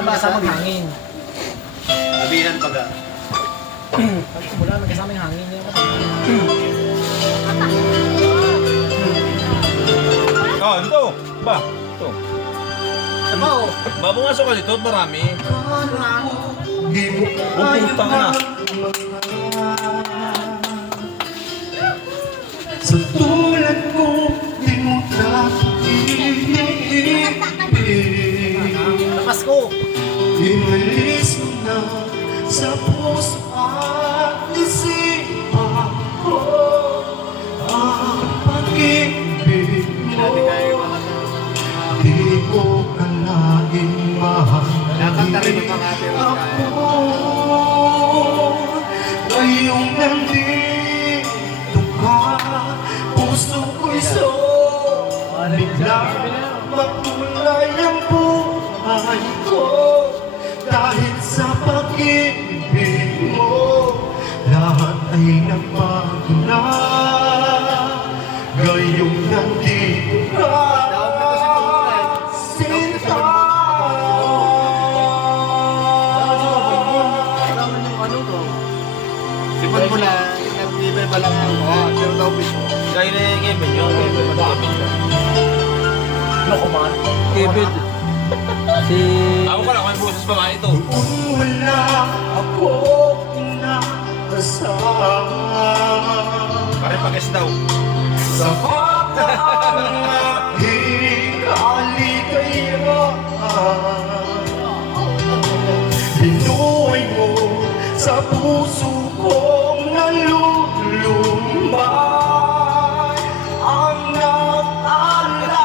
basa maghangin. Abihan pag Wala, may kasamang hangin niya. Oh, ito. Ba? Ito. Sabaw! Mabumasok ka dito, marami. Ay, putang na. sa tulad ko, di mo nakikinig. Tapas ko! Inalis mo na sa puso at isipan ko ang pag-ibig mo. Di ko kalaing mahalin ako. Ngayong nandito ka, puso ko'y bigla makulay ang buhay ko. Dahil sa pag-ibig mo, lahat ay nagbago na. Ngayong nandito ka, sinta. Sipon mo na, nag-ibay ba lang ang pero daw piso. Kaya na yung game nyo. Ano ko man? David. Si... Ako pala, may boses pa nga ito. Kung wala ako inakasama, Pare pag-es daw. sa pagdaan aking kaligayaan, binuhay mo sa puso kong nalulumbay ang nag-alay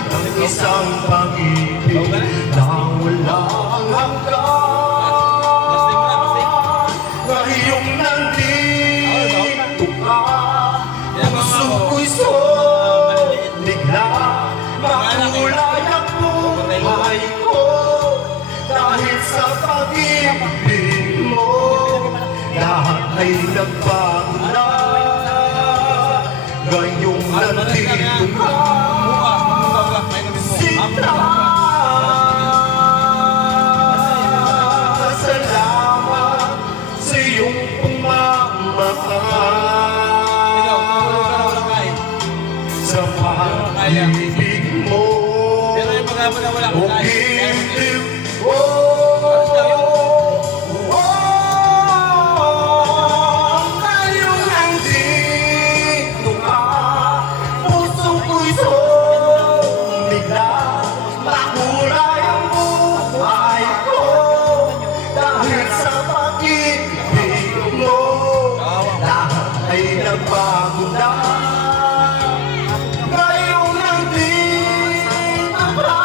ng isang pag-ibig na walang hanggan. Ngayong nandito ka, puso ko'y bigla makulay ang buhay ko. Dahil sa pag-ibig mo, lahat ay nagbago na. Ngayong nandito ka, sinta. Salamat sa iyong pagmamahal, sa pag-ibig mo. Pero yung pag-wala O ko tayo. ibig ko. Ngayong nandito ka, puso ko'y bigla makulay ang buhay ko. Dahil sa pag-ibig mo, lahat ay nagbago na. Ngayong nandito ka,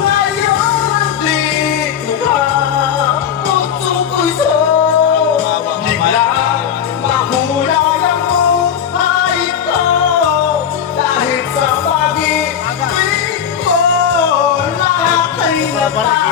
ngayong nandito ka, puso ko'y bigla mahulay ang buhay ko. Dahil sa pag-ibig ko, lahat ay nagbago.